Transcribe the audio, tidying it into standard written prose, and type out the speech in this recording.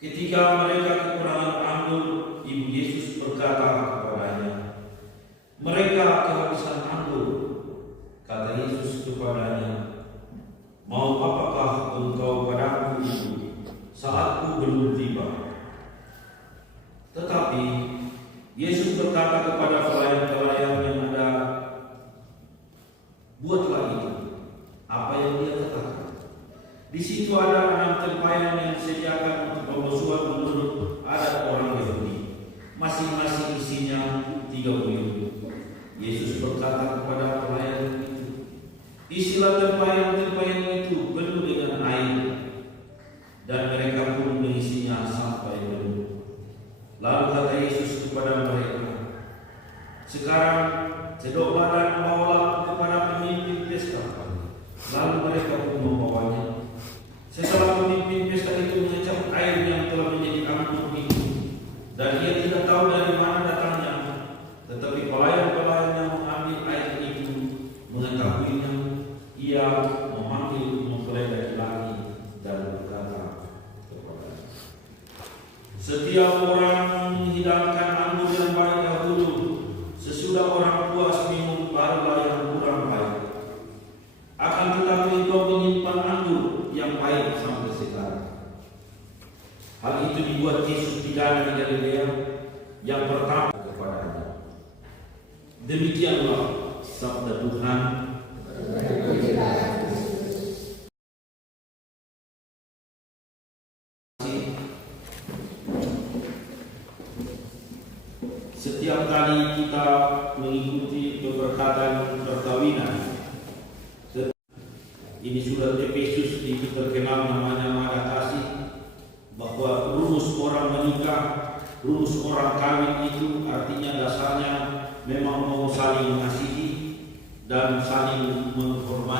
Ketika mereka kekurangan anggur, Ibu Yesus berkata kepadanya, "Mereka kehabisan anggur." Kata Yesus kepadanya, "Mau apakah engkau padaku itu? Saatku belum tiba." Tetapi Yesus berkata kepada pelayan-pelayan yang ada, "Buatlah itu apa yang dia katakan." Di situ ada 6 tempayan yang disediakan untuk pembosuan menurut adat orang Yahudi. Masing-masing isinya 30. Yesus berkata kepada pelayan itu, "Isilah tempayan-tempayan itu penuh dengan air." Dan mereka pun mengisinya sampai penuh. Lalu kata Yesus kepada mereka, "Sekarang cedoklah dan bawalah kepada pemimpin pesta." Lalu mereka pun membawanya. Setelah pemimpin pesta itu mengecap air yang telah menjadi anggur itu, dan ia tidak tahu dari mana datangnya, tetapi pelayan-pelayan yang mengambil air itu mengetahuinya, ia memanggil mempelai laki-laki dan berkata kepadanya, "Setiap orang menghidangkan anggur yang baik dahulu, sesudah orang puas minum barulah yang kurang baik. Akan tetapi engkau menyimpan anggur yang baik sampai sekarang." Hal itu dibuat Yesus di Kana di Galilea yang pertama kepadanya. Demikianlah sabda Tuhan. Setiap kali kita mengikuti keberkatan perkawinan, Ini surat Efesus itu terkenal namanya mada kasih, bahwa rumus orang menikah, rumus orang kawin itu artinya dasarnya memang mau saling mengasihi dan saling menghormati.